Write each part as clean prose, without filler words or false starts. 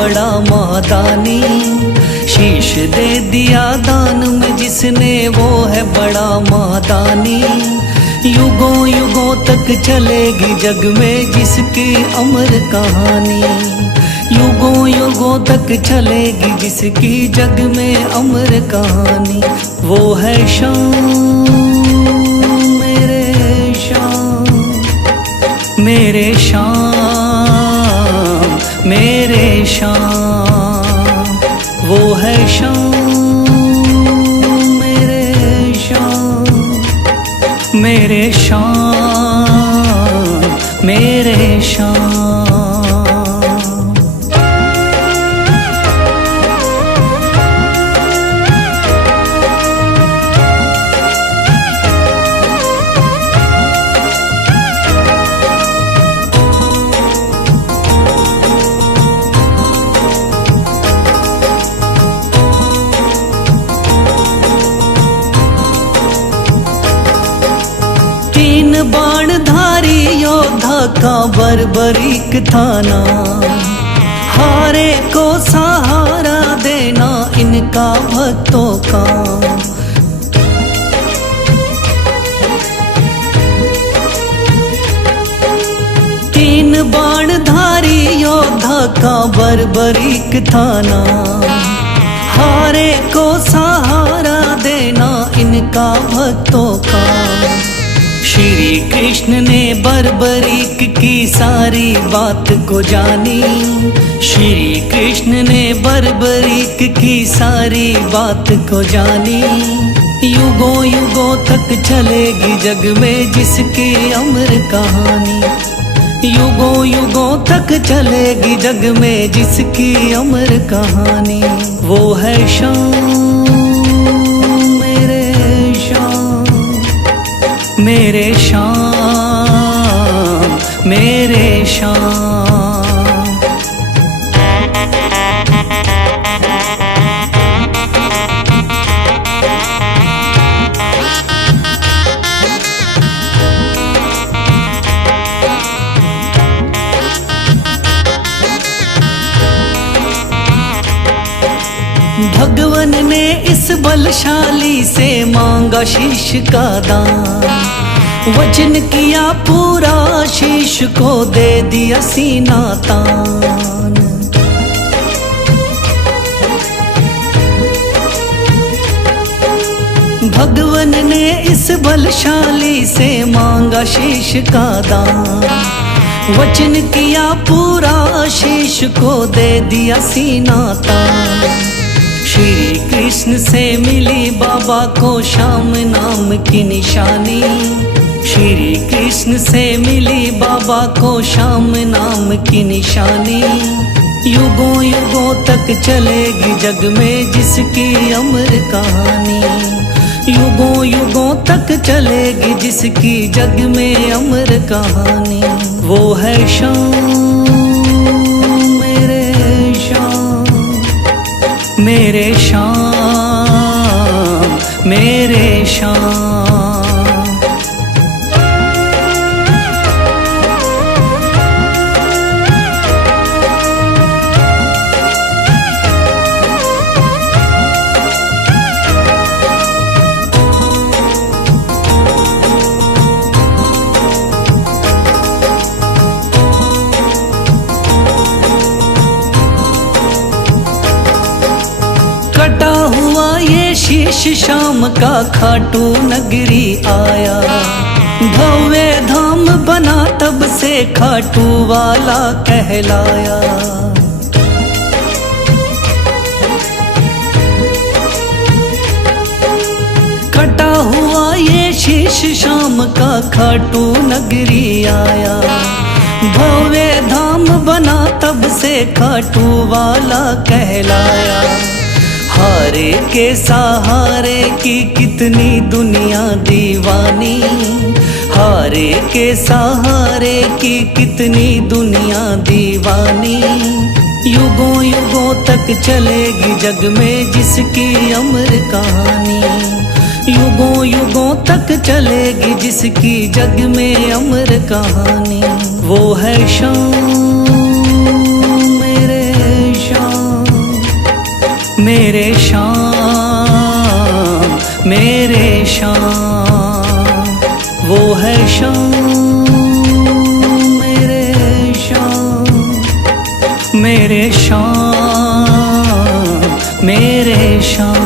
बड़ा मादानी। शीश दे दिया दान में जिसने वो है बड़ा मादानी। युगों युगों तक चलेगी जग में जिसकी अमर कहानी। युगों युगों तक चलेगी जिसकी जग में अमर कहानी। वो है शाम मेरे शाम मेरे शाम मेरे शाम। वो है शाम मेरे शाम मेरे शाम मेरे शाम। बाणधारी योद्धा का बर्बरीक थाना। हारे को सहारा देना इनका भक्तों का। तीन बाणधारी योद्धा का बर्बरीक थाना। हारे को सहारा देना इनका भक्तों का। श्री कृष्ण ने बर्बरीक की सारी बात को जानी। श्री कृष्ण ने बर्बरीक की सारी बात को जानी। युगों युगों तक चलेगी जग में जिसकी अमर कहानी। युगों युगों तक चलेगी जग में जिसकी अमर कहानी। वो है शाम मेरे शाम मेरे शाम मेरे शाम। भगवन ने इस बलशाली से मांगा शीश का दान। वचन किया पूरा शीश को दे दिया सीना तान। भगवन ने इस बलशाली से मांगा शीश का दान। वचन किया पूरा शीश को दे दिया सीना तान। श्री कृष्ण से मिली बाबा को श्याम नाम की निशानी। श्री कृष्ण से मिली बाबा को श्याम नाम की निशानी। युगों युगों तक चलेगी जग में जिसकी अमर कहानी। युगों युगों तक चलेगी जिसकी जग में अमर कहानी। वो है शाम मेरे शाम मेरे शाम मेरे शाम। कटा हुआ ये शीश शाम का खाटू नगरी आया। भव्य धाम बना तब से खाटू वाला कहलाया। कटा हुआ ये शीश शाम का खाटू नगरी आया। भव्य धाम बना तब से खाटू वाला कहलाया। हारे के सहारे की कितनी दुनिया दीवानी। हारे के सहारे की कितनी दुनिया दीवानी। युगों युगों तक चलेगी जग में जिसकी अमर कहानी। युगों युगों तक चलेगी जिसकी जग में अमर कहानी। वो है शाम मेरे शाम मेरे श्याम मेरे श्याम, वो है श्याम मेरे श्याम, मेरे श्याम मेरे श्याम।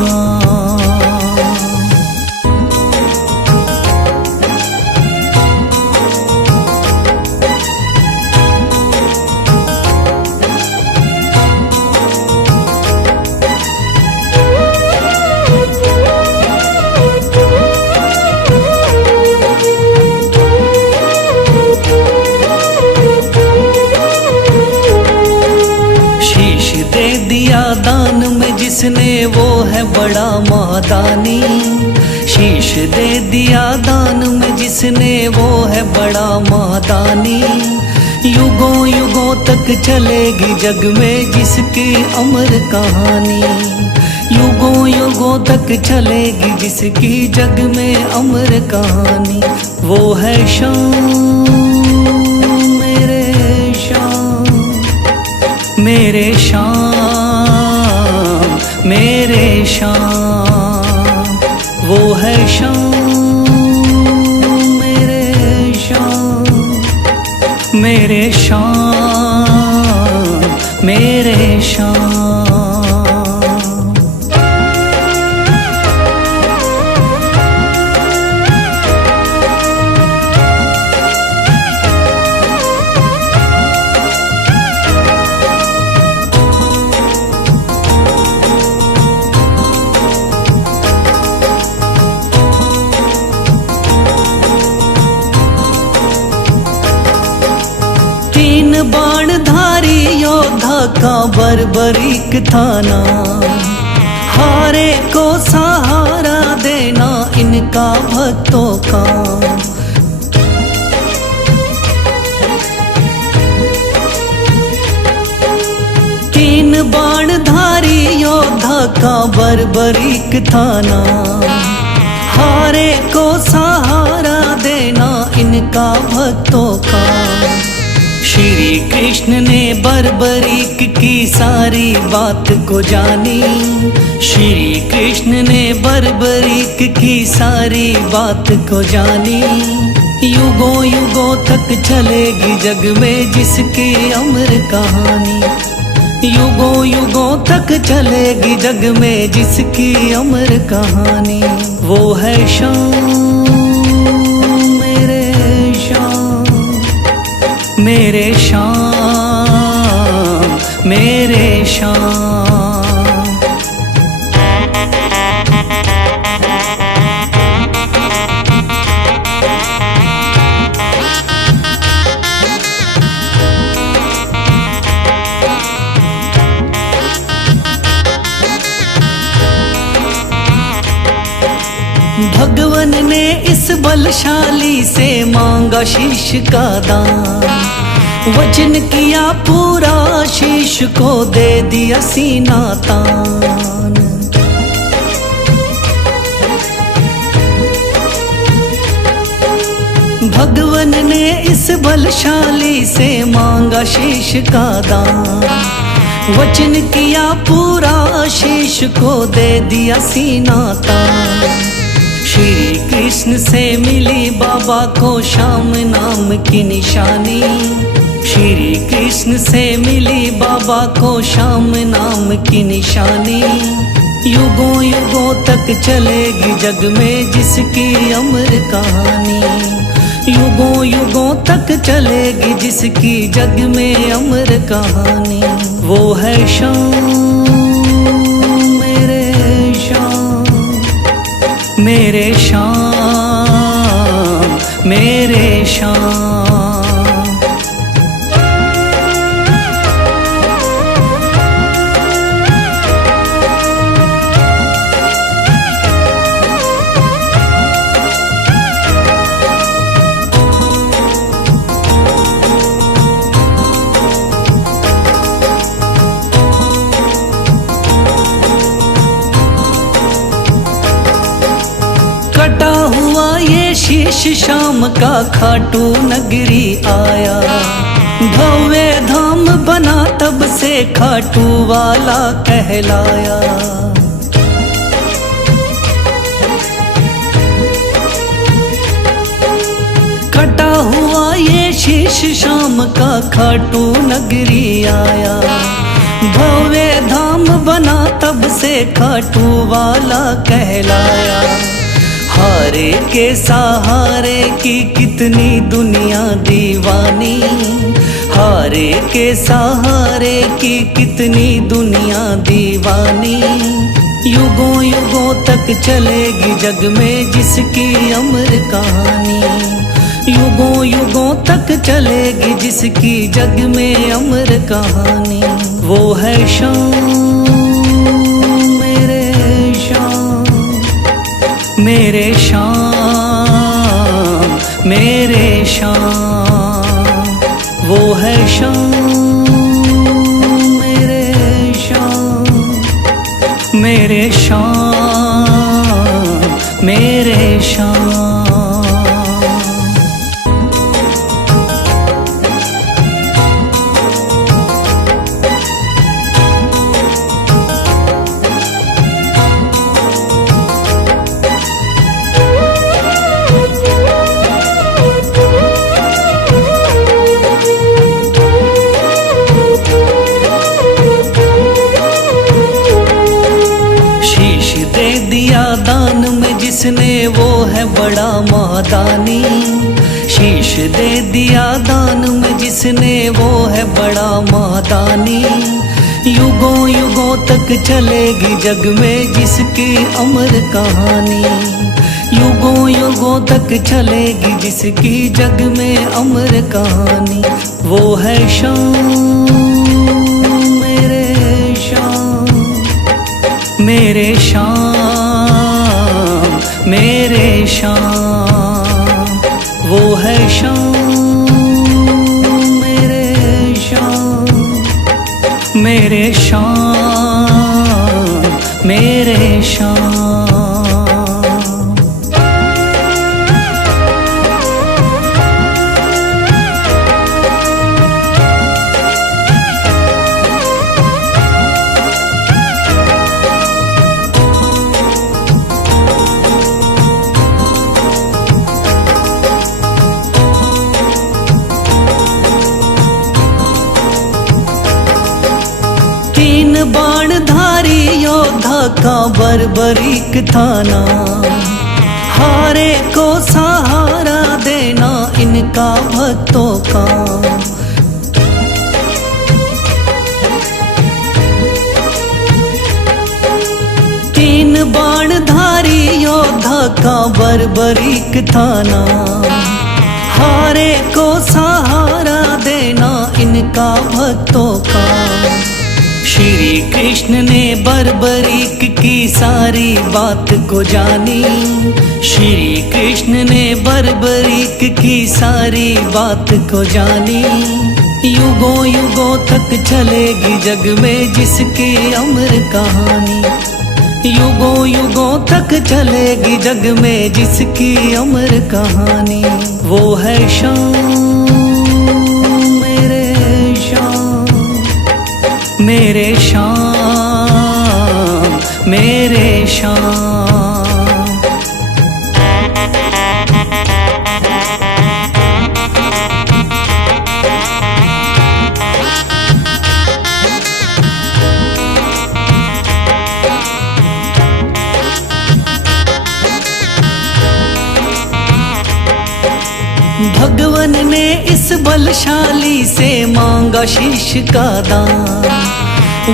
दान में जिसने वो है बड़ा महादानी, शीश दे दिया दान में जिसने वो है बड़ा महादानी। युगों युगों तक चलेगी जग में जिसकी अमर कहानी, युगों युगों तक चलेगी जिसकी जग में अमर कहानी। वो है श्याम मेरे श्याम, मेरे श्याम मेरे श्याम, वो है श्याम मेरे श्याम, मेरे श्याम मेरे श्याम। बाणधारी योद्धा का बर्बरीक था नाम, हारे को सहारा देना इनका भक्तों का। तीन बाणधारी योद्धा का बर्बरीक था नाम, हारे को सहारा देना इनका भक्तों का। श्री कृष्ण ने बर्बरीक की सारी बात को जानी, श्री कृष्ण ने बर्बरीक की सारी बात को जानी। युगों युगों तक चलेगी जग में जिसकी अमर कहानी, युगों युगों तक चलेगी जग में जिसकी अमर कहानी। वो है श्याम मेरे श्याम, मेरे श्याम मेरे श्याम। भगवन ने इस बलशाली से मांगा शीश का दान, वचन किया पूरा शीश को दे दिया सीना तान। भगवन ने इस बलशाली से मांगा शीश का दान, वचन किया पूरा शीश को दे दिया सीना तान। श्री कृष्ण से मिली बाबा को श्याम नाम की निशानी, श्री कृष्ण से मिली बाबा को श्याम नाम की निशानी। युगों युगों तक चलेगी जग में जिसकी अमर कहानी, युगों युगों तक चलेगी जिसकी जग में अमर कहानी। वो है श्याम मेरे श्याम, मेरे श्याम मेरे श्याम। कटा हुआ ये शीश शाम का खाटू नगरी आया, भव्य धाम धाम बना तब से खाटू वाला कहलाया। कटा हुआ ये शीश शाम का खाटू नगरी आया। भव्य धाम बना तब से खाटू वाला कहलाया। हारे के सहारे की कितनी दुनिया दीवानी, हारे के सहारे की कितनी दुनिया दीवानी। युगों युगों तक चलेगी जग में जिसकी अमर कहानी, युगों युगों तक चलेगी जिसकी जग में अमर कहानी। वो है शाम मेरे शाम, मेरे शाम मेरे शाम। वो है शाम मेरे शाम, मेरे शाम मेरे शाम। दान में जिसने वो है बड़ा महादानी, शीश दे दिया दान में जिसने वो है बड़ा महादानी। युगों युगों तक चलेगी जग में जिसकी अमर कहानी, युगों युगों तक चलेगी जिसकी जग में अमर कहानी। वो है शाम मेरे शाम, मेरे शाम मेरे शाम। वो है शाम मेरे शाम, मेरे शाम मेरे शाम। बाणधारी योद्धा का बर्बरीक था नाम, हारे को सहारा देना इनका भक्तों का। तीन बाणधारी योद्धा का बर्बरीक था नाम, हारे को सहारा देना इनका भक्तों का। श्री कृष्ण ने बर्बरीक की सारी बात को जानी, श्री कृष्ण ने बर्बरीक की सारी बात को जानी। युगों युगों तक चलेगी जग में जिसकी अमर कहानी, युगों युगों तक चलेगी जग में जिसकी अमर कहानी। वो है शाम मेरे शाम, मेरे शाम मेरे शाम। भगवन ने इस बलशाली से मांगा शीश का दान,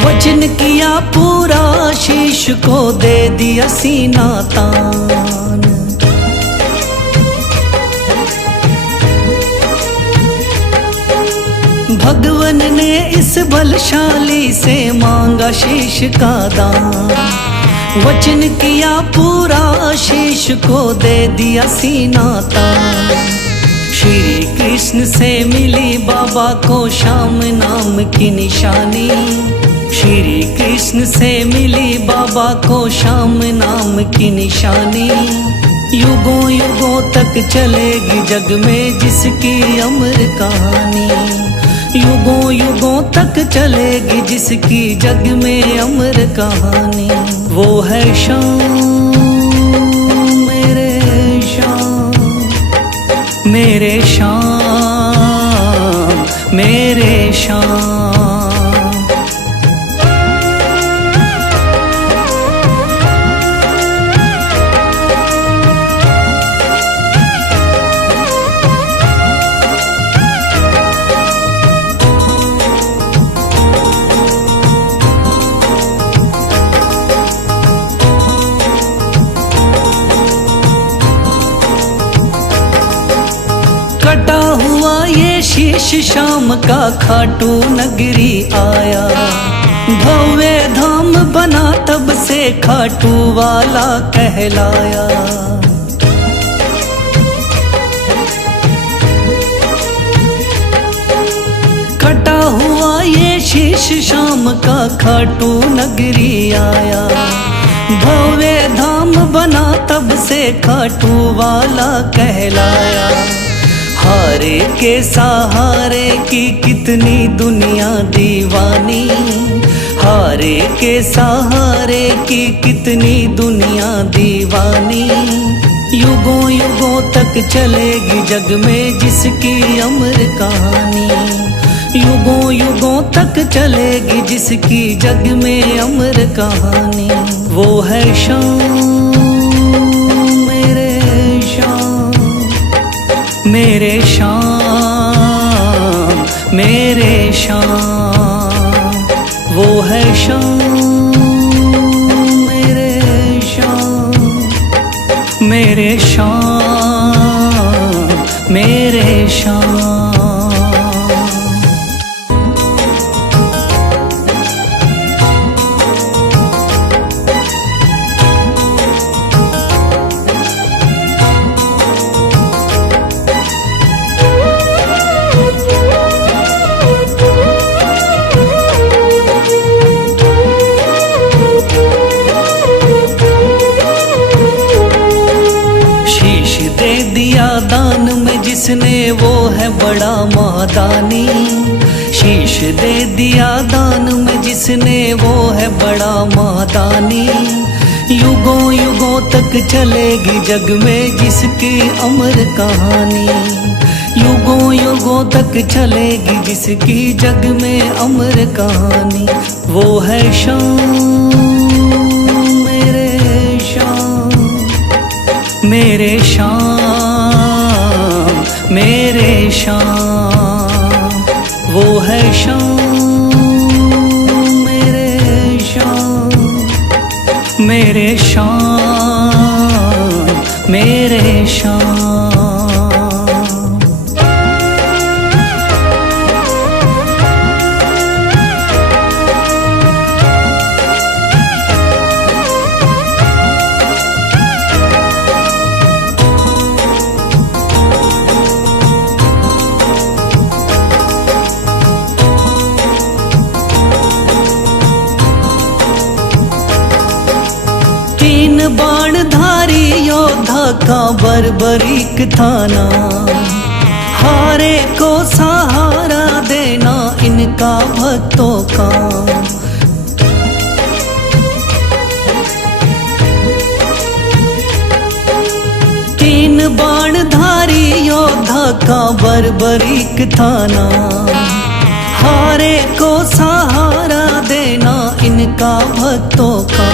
वचन किया पूरा शीश को दे दिया सीना तान। भगवन ने इस बलशाली से मांगा शीश का दान, वचन किया पूरा शीश को दे दिया सीना तान। श्री कृष्ण से मिली बाबा को श्याम नाम की निशानी, श्री कृष्ण से मिली बाबा को श्याम नाम की निशानी। युगों युगों तक चलेगी जग में जिसकी अमर कहानी, युगों युगों तक चलेगी जिसकी जग में अमर कहानी। वो है शाम मेरे शाम, मेरे शाम, मेरे शाम। कटा हुआ ये शीश शाम का खाटू नगरी आया। भव्य धाम बना तब से खाटू वाला कहलाया। कटा हुआ ये शीश शाम का खाटू नगरी आया। भव्य धाम बना तब से खाटू वाला कहलाया। हारे के सहारे की कितनी दुनिया दीवानी, हारे के सहारे की कितनी दुनिया दीवानी। युगों युगों तक चलेगी जग में जिसकी अमर कहानी। युगों युगों तक चलेगी जिसकी जग में अमर कहानी। वो है शाम मेरे शाम, मेरे शाम, मेरे शाम। वो है शाम मेरे शाम, मेरे शाम, मेरे शाम। दान में जिसने वो है बड़ा महादानी। शीश दे दिया दान में जिसने वो है बड़ा महादानी। युगों युगों तक चलेगी जग में जिसकी अमर कहानी। युगों युगों तक चलेगी जिसकी जग में अमर कहानी। वो है शाम मेरे शाम, मेरे शाम, मेरे शाम। वो है शाम मेरे शाम, मेरे शाम, मेरे शाम। तीन बाणधारी योद्धा का बर्बरीक थाना। हारे को सहारा देना इनका भक्तों का। तीन बाणधारी योद्धा का बर्बरीक थाना। हारे को सहारा देना इनका भक्तों का।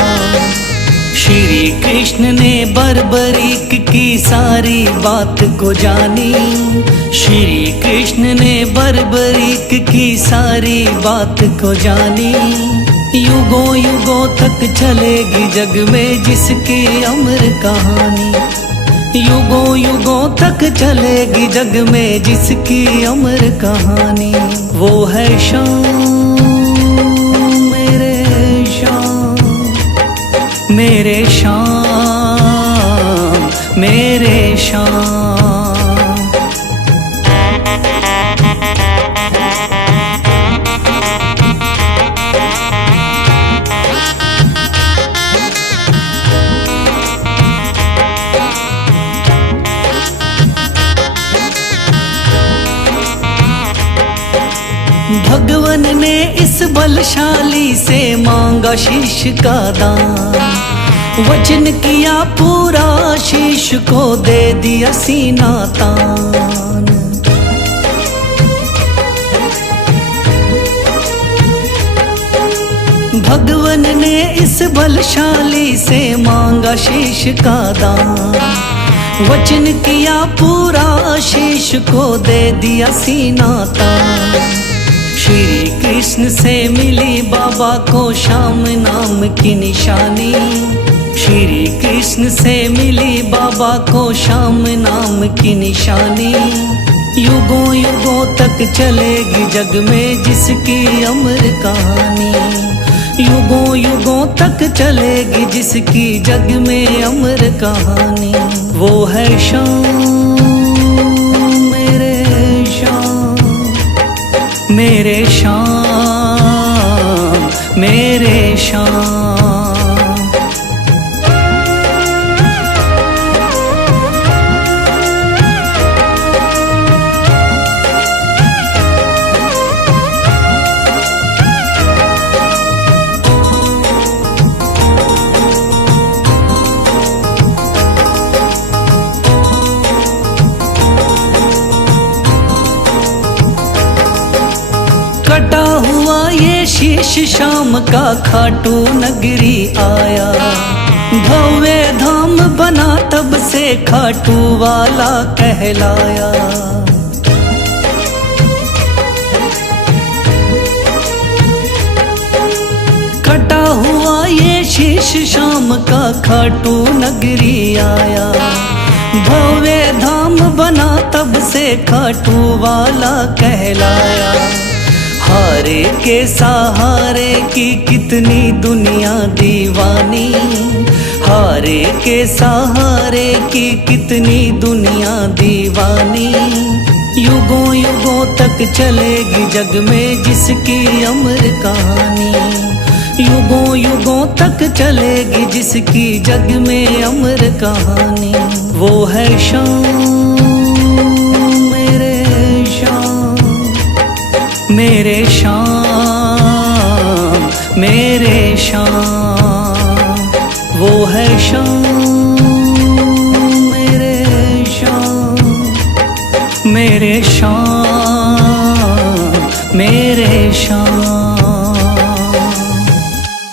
श्री कृष्ण ने बर्बरीक की सारी बात को जानी। श्री कृष्ण ने बर्बरीक की सारी बात को जानी। युगों युगों तक चलेगी जग में जिसकी अमर कहानी। युगों युगों तक चलेगी जग में जिसकी अमर कहानी। वो है शाम मेरे शाम, मेरे शाम, मेरे शाम। बलशाली से मांगा शीश का दान, वचन किया पूरा शीश को दे दिया सीना तान। भगवन ने इस बलशाली से मांगा शीश का दान, वचन किया पूरा शीश को दे दिया सीना तान। श्री कृष्ण से मिली बाबा को श्याम नाम की निशानी, श्री कृष्ण से मिली बाबा को श्याम नाम की निशानी। युगों युगों तक चलेगी जग में जिसकी अमर कहानी, युगों युगों तक चलेगी जिसकी जग में अमर कहानी। वो है श्याम मेरे श्याम, मेरे श्याम मेरे श्याम। कटा हुआ ये शीश शाम का खाटू नगरी आया, भव्य धाम बना तब से खाटू वाला कहलाया। कटा हुआ ये शीश शाम का खाटू नगरी आया, भव्य धाम बना तब से खाटू वाला कहलाया। हारे के सहारे की कितनी दुनिया दीवानी, हारे के सहारे की कितनी दुनिया दीवानी। युगों युगों तक चलेगी जग में जिसकी अमर कहानी, युगों युगों तक चलेगी जिसकी जग में अमर कहानी। वो है श्याम मेरे श्याम, मेरे श्याम मेरे श्याम। वो है श्याम मेरे श्याम, मेरे श्याम मेरे श्याम।